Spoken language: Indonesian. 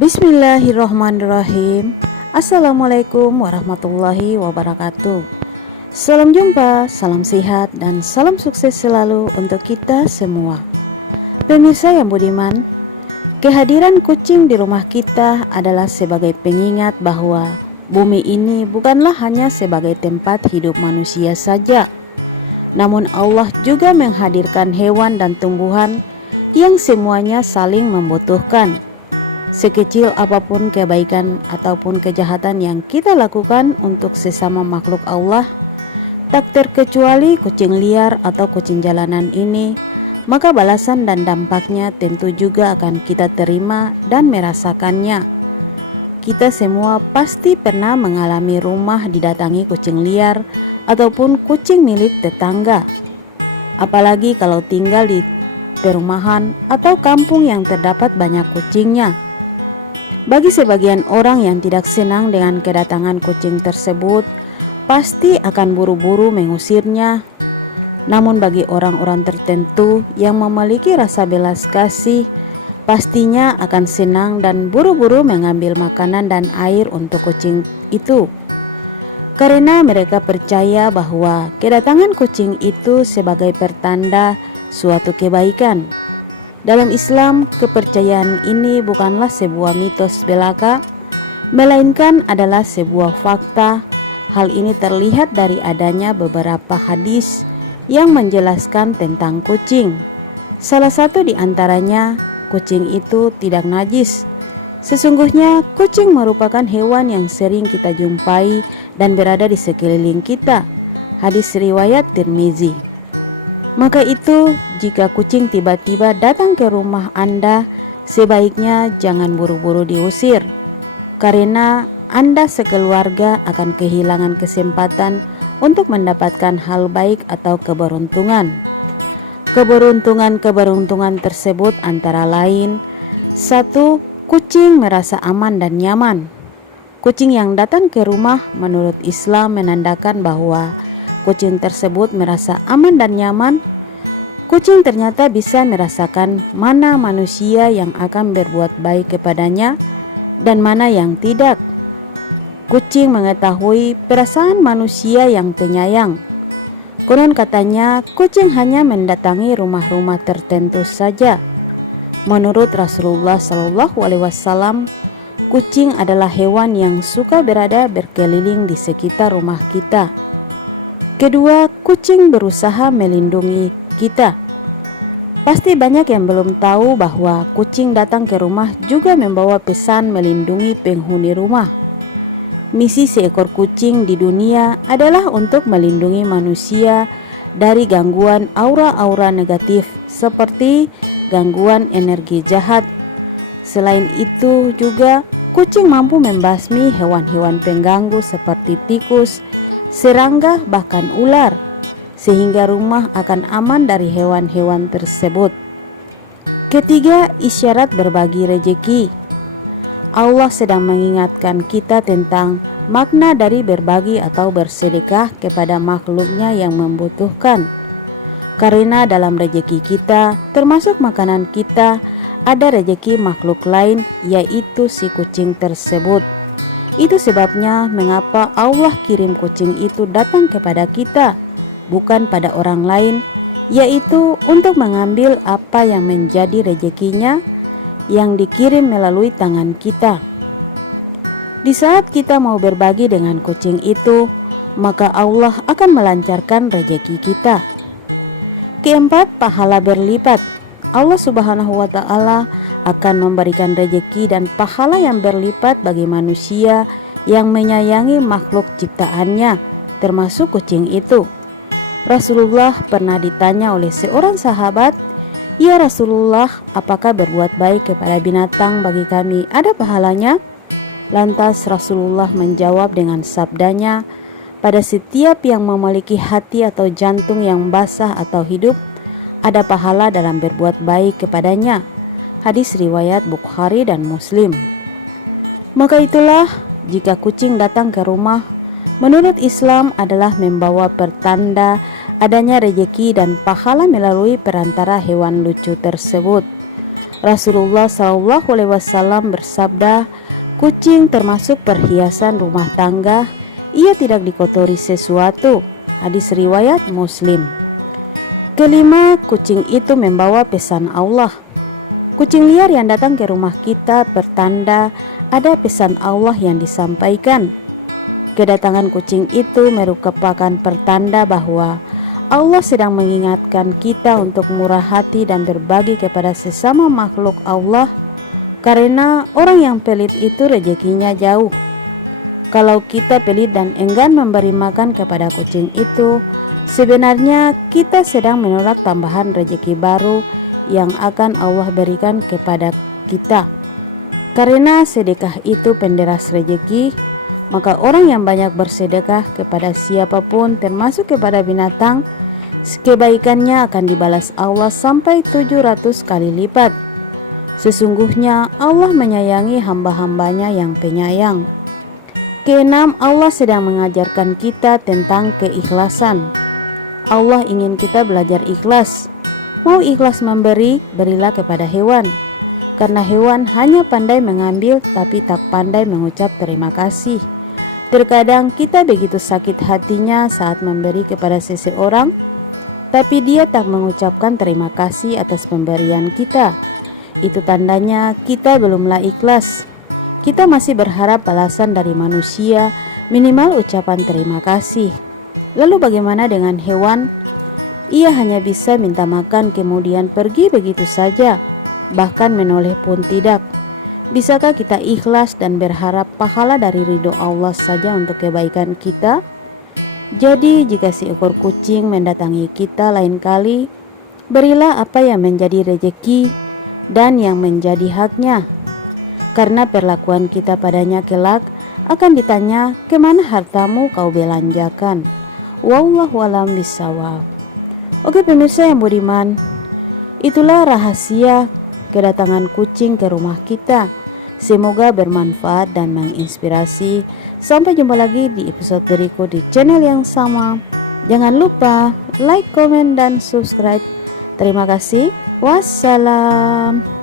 Bismillahirrahmanirrahim. Assalamualaikum warahmatullahi wabarakatuh. Salam jumpa, salam sehat, dan salam sukses selalu untuk kita semua. Pemirsa yang budiman Kehadiran kucing di rumah kita adalah sebagai pengingat bahwa bumi ini bukanlah hanya sebagai tempat hidup manusia saja. Namun Allah juga menghadirkan hewan dan tumbuhan yang semuanya saling membutuhkan Sekecil apa pun kebaikan ataupun kejahatan yang kita lakukan untuk sesama makhluk Allah, tak terkecuali kucing liar atau kucing jalanan ini, maka balasan dan dampaknya tentu juga akan kita terima dan merasakannya. Kita semua pasti pernah mengalami rumah didatangi kucing liar ataupun kucing milik tetangga. Apalagi kalau tinggal di perumahan atau kampung yang terdapat banyak kucingnya. Bagi sebagian orang yang tidak senang dengan kedatangan kucing tersebut, pasti akan buru-buru mengusirnya. Namun bagi orang-orang tertentu yang memiliki rasa belas kasih, pastinya akan senang dan buru-buru mengambil makanan dan air untuk kucing itu. Karena mereka percaya bahwa kedatangan kucing itu sebagai pertanda suatu kebaikan. Dalam Islam, kepercayaan ini bukanlah sebuah mitos belaka, melainkan adalah sebuah fakta. Hal ini terlihat dari adanya beberapa hadis yang menjelaskan tentang kucing. Salah satu di antaranya, kucing itu tidak najis. Sesungguhnya, kucing merupakan hewan yang sering kita jumpai dan berada di sekeliling kita. Hadis riwayat Tirmizi. Maka itu, jika kucing tiba-tiba datang ke rumah Anda, sebaiknya jangan buru-buru diusir, karena Anda sekeluarga akan kehilangan kesempatan untuk mendapatkan hal baik atau keberuntungan. Keberuntungan-keberuntungan tersebut antara lain: satu, kucing merasa aman dan nyaman. Kucing yang datang ke rumah menurut Islam menandakan bahwa kucing tersebut merasa aman dan nyaman, kucing ternyata bisa merasakan mana manusia yang akan berbuat baik kepadanya dan mana yang tidak. Kucing mengetahui perasaan manusia yang penyayang. Konon katanya, kucing hanya mendatangi rumah-rumah tertentu saja. Menurut Rasulullah Shallallahu Alaihi Wasallam, kucing adalah hewan yang suka berada berkeliling di sekitar rumah kita. Kedua, kucing berusaha melindungi kita. Pasti banyak yang belum tahu bahwa kucing datang ke rumah juga membawa pesan melindungi penghuni rumah. Misi seekor kucing di dunia adalah untuk melindungi manusia dari gangguan aura-aura negatif seperti gangguan energi jahat. Selain itu juga kucing mampu membasmi hewan-hewan pengganggu seperti tikus, serangga, bahkan ular, sehingga rumah akan aman dari hewan-hewan tersebut. Ketiga, isyarat berbagi rejeki. Allah sedang mengingatkan kita tentang makna dari berbagi atau bersedekah kepada makhluknya yang membutuhkan. Karena dalam rejeki kita, termasuk makanan kita, ada rejeki makhluk lain, yaitu si kucing tersebut. Itu sebabnya mengapa Allah kirim kucing itu datang kepada kita, bukan pada orang lain, yaitu untuk mengambil apa yang menjadi rezekinya yang dikirim melalui tangan kita. Di saat kita mau berbagi dengan kucing itu, maka Allah akan melancarkan rejeki kita. Keempat, pahala berlipat. Allah Subhanahu wa Ta'ala akan memberikan rejeki dan pahala yang berlipat bagi manusia yang menyayangi makhluk ciptaannya, termasuk kucing itu. Rasulullah pernah ditanya oleh seorang sahabat, "Ya Rasulullah, apakah berbuat baik kepada binatang bagi kami ada pahalanya?" Lantas Rasulullah menjawab dengan sabdanya, "Pada setiap yang memiliki hati atau jantung yang basah atau hidup, ada pahala dalam berbuat baik kepadanya." Hadis riwayat Bukhari dan Muslim. Maka itulah jika kucing datang ke rumah menurut Islam adalah membawa pertanda adanya rejeki dan pahala melalui perantara hewan lucu tersebut. Rasulullah Wasallam bersabda, kucing termasuk perhiasan rumah tangga. Ia tidak dikotori sesuatu. Hadis riwayat Muslim. Kelima, kucing itu membawa pesan Allah. Kucing liar yang datang ke rumah kita pertanda ada pesan Allah yang disampaikan. Kedatangan kucing itu merupakan pertanda bahwa Allah sedang mengingatkan kita untuk murah hati dan berbagi kepada sesama makhluk Allah karena orang yang pelit itu rezekinya jauh. Kalau kita pelit dan enggan memberi makan kepada kucing itu, sebenarnya kita sedang menolak tambahan rezeki baru yang akan Allah berikan kepada kita. Karena sedekah itu penderas rejeki, maka orang yang banyak bersedekah kepada siapa pun termasuk kepada binatang, kebaikannya akan dibalas Allah sampai 700 kali lipat. Sesungguhnya Allah menyayangi hamba-hambanya yang penyayang. Keenam, Allah sedang mengajarkan kita tentang keikhlasan. Allah ingin kita belajar ikhlas. Mau ikhlas memberi, berilah kepada hewan. Karena hewan hanya pandai mengambil tapi tak pandai mengucap terima kasih. Terkadang kita begitu sakit hatinya saat memberi kepada seseorang, tapi dia tak mengucapkan terima kasih atas pemberian kita. Itu tandanya kita belumlah ikhlas. Kita masih berharap balasan dari manusia, minimal ucapan terima kasih. Lalu bagaimana dengan hewan? Ia hanya bisa minta makan kemudian pergi begitu saja, bahkan menoleh pun tidak. Bisakah kita ikhlas dan berharap pahala dari ridho Allah saja untuk kebaikan kita? Jadi jika si ekor kucing mendatangi kita lain kali, berilah apa yang menjadi rejeki dan yang menjadi haknya. Karena perlakuan kita padanya kelak akan ditanya ke mana hartamu kau belanjakan. Wallahu alam bisawab. Oke pemirsa yang budiman, itulah rahasia kedatangan kucing ke rumah kita. Semoga bermanfaat dan menginspirasi. Sampai jumpa lagi di episode berikut di channel yang sama. Jangan lupa like, comment, dan subscribe. Terima kasih. Wassalam.